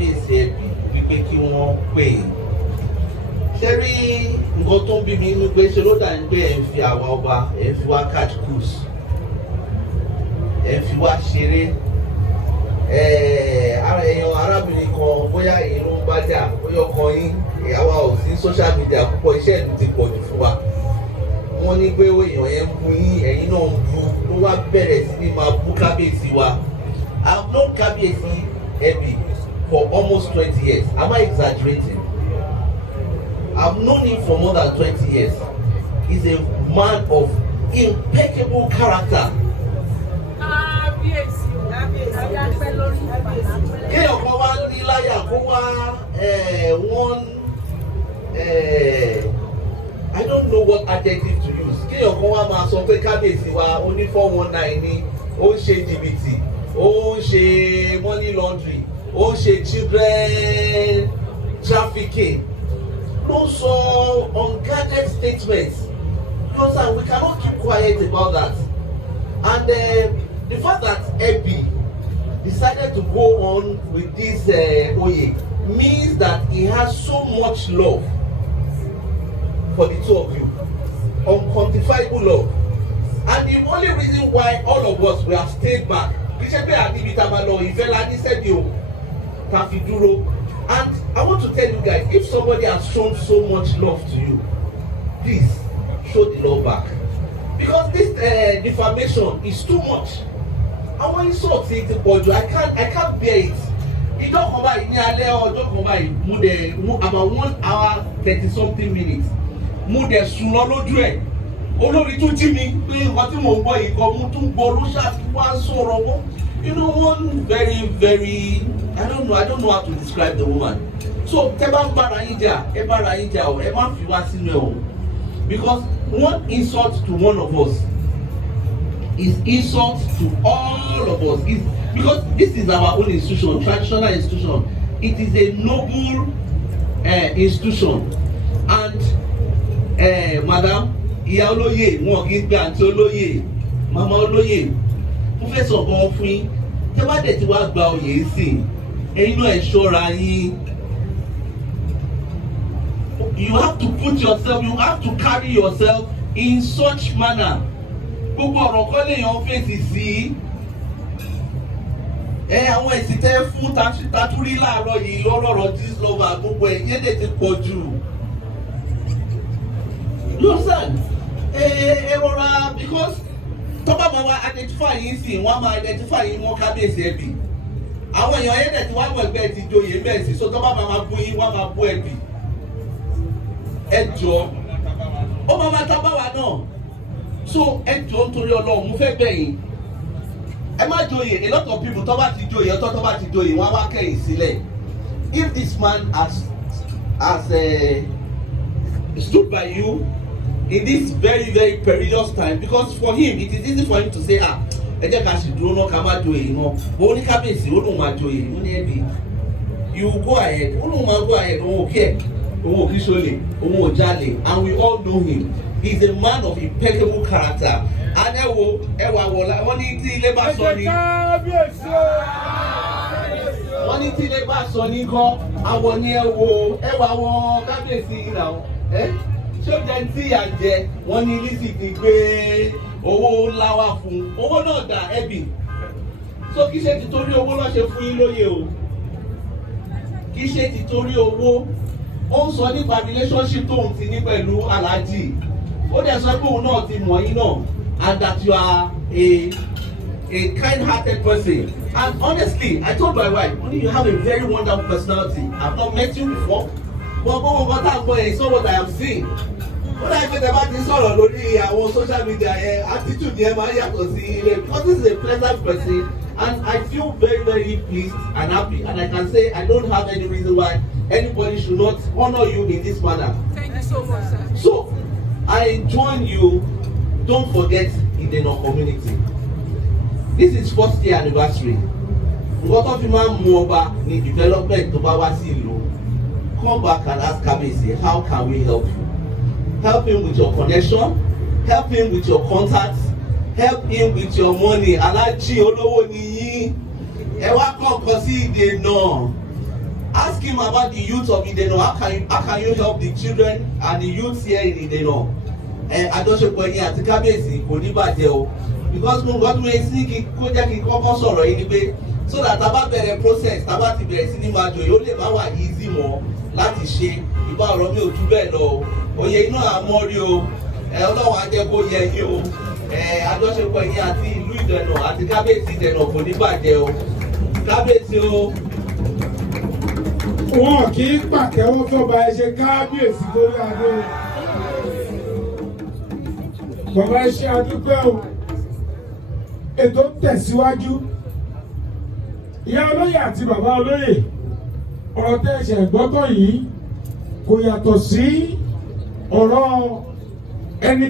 kábíyèsí ẹbí wípé kí wọ́n pè é. Ṣé rí nǹkan tó ń bí mi inú pé ṣe ló dà ní pé ẹ̀ ń fi àwa ọba ẹ̀ ń fi wá catch cruise, ẹ̀ ń fi wá ṣeré. Èèyàn arábìnrin kan bóyá èyí ló ń bá jà bóyá ọkọ yín àwa ò sí social media púpọ̀, iṣẹ́ ìlú ti pọ̀ jù fún wa. Wọ́n ní pé èèyàn yẹn ń bu yín ẹ̀yin náà ń bu, ló wá bẹ̀rẹ̀ sí ní máa bú kábíyèsí wa. I've known kábíyèsí ẹbí for almost 20 years. Am I exaggerating? I've known him for more than 20 years. He's a man of impeccable character. Kéèyàn kan wá ní láyà kó wá I don't know what adjective to use. Kéèyàn kan wá máa sọ pé kábíyèsí wa ó ní 419 ní, ó ń ṣe jìbìtì, ó ń ṣe money laundry, ó ń ṣe children trafficking. Those are unguarded statements. You understand? We cannot keep quiet about that. And the fact that Ebi decided to go on with this Oye means that he has so much love for the two of you. Unquantifiable love. And the only reason why all of us we have stayed back, and I want to tell you guys, if somebody has shown so much love to you, please show the love back. Because this defamation is too much. I want you to say it, I can't bear it. You don't come by don't come by about 1 hour 30 something minutes. Olórí tún jí mi pé nǹkan tí mò ń gbọ́ yìí kan mú tún gbọ́ ló ṣàfihàn sọ̀rọ̀ wọn. You know, one very I don't know how to describe the woman. So tẹ́ bá ń bára yín jà ẹ bára yín jà o, ẹ má fi wá sínú ẹ o. Because one insult to one of us is insult to all of us. Because this is our own institution, traditional institution. It is a noble institution. And madam, ìyá olóyè wọn kì í gbé àǹtí olóyè, màmá olóyè, mo fẹ́ sọ ọ̀kan fún yín, tẹ́ bá dẹ̀ tí wàá gba oyè sí ẹ̀yin náà ẹ̀ ṣọ́ra yín. You have to put yourself, you have to carry yourself in such manner. Gbogbo ọ̀rọ̀ kọ́ lèèyàn fèsì sí. Àwọn èsì tẹ́ fún tatúrí láàárọ̀ yìí lọ́rọ̀ Gistlover gbogbo ẹ̀ yédè ti pọ̀ jù. You understand? Rọra, because tọ́ba máa wá identify yín sí wọ́n máa identify yín mọ́ kábíyèsí ẹbí. Àwọn èèyàn yédè tí wọ́n mọ̀ ẹgbẹ́ ti joyè mẹ́sì, so tọ́ba máa bú yín wọ́n máa bú ẹbí. Ẹ jọ̀ọ́, ó máa tábà wá náà. So ẹ jọ̀ọ́ nítorí Ọlọ́run mo fẹ́ bẹ̀ yín. Ẹ má joyè, a lot of people tọ́ba ti joyè tọ́ba ti joyè wọ́n á wá kẹ́yìn sílẹ̀. If this man has stood by you in this very perilous time, because for him it is easy for him to say ẹ jẹ́ ká sì dúró náà ká má joyè náà. But ó ní kábíyèsí ó lóun máa joyè, ó ní ẹbí. You go ahead, ó lóun máa go ahead, òun ò kẹ́ òun ò kí ṣolè, òun ò jalè, and we all know him. He is a man of impeccable character. And ẹwà wọ̀lá wọ́n ní tí ilé bá sọ ni. Wọ́n ní tí ilé bá sọ ní kọ́ àwọn ní ẹwà wọn kábíyèsí ìlànà. Ṣé ó jẹ́ tí à ń jẹ wọ́n ní Lizzy ti gbé owó ńlá wá fún owó náà dà ẹbí. So kì í ṣe títorí owó náà ṣe fún yín lóye o. Kì í ṣe títorí owó. Ó ń sọ nípa relationship tóun ti ní pẹ̀lú Alhaji. Ó dẹ̀ sọ pé òun náà ti mọ̀ yín náà, and that you are a kind-hearted person. And honestly, I told my wife, you have a very wonderful personality. I've not met you before, but it's not what I have seen. When I get about this sort of on social media, attitude because this is a pleasant person, and I feel very pleased and happy, and I can say I don't have any reason why anybody should not honor you in this manner. Thank you so much, sir. So I join you. Don't forget Idena community. This is 1st year anniversary. What of human mobile need development to Bawasilo? Come back and ask Kabisi, how can we help you? Help him with your connection, help him with your contacts, help him with your money. Alhaji olówó ni yín. Ẹ wá kọ́kọ́ sí Idena. Ask him about the youth of Ideno. How can you help the children and the youth here in Ideno? Àjọṣepọ̀ ẹ̀yin àti kábíyèsí kò ní bàjẹ́ o. Because mo gbọ́dọ̀ mọ̀ sí kó jẹ́ kí n kọ́kọ́ sọ̀rọ̀ yìí ni pé so that tá bá bẹ̀rẹ̀ process tá bá ti bẹ̀rẹ̀ sí ní máa jò yóò lè má wà easy mọ́ láti ṣe. Ìbá ọ̀rọ̀ mi ò tú bẹ́ẹ̀ lọ o. Oyè iná àmọ́rí o. Ọlọ́run á jẹ́ kó yẹ yín o. Àjọṣepọ̀ ẹ̀yin àti ìlú Ìdẹ̀nà àti kábíyèsí Ìdẹ̀nà kò ní bàjẹ́ o. Kábíyèsí o. Wọn kì í pàtẹ́wọ́ fọba ẹ ṣe kábíyèsí lórí adé o. Bàbá ẹ ṣe àdúpẹ́ o. Ètò ń tẹ̀síwájú. Ìyá olóyè àti bàbá olóyè ọ̀rọ̀ tẹ́ ẹ̀ṣẹ̀ gbọ́tọ̀ yìí kò yàtọ̀ sí ọ̀rọ̀ ẹni.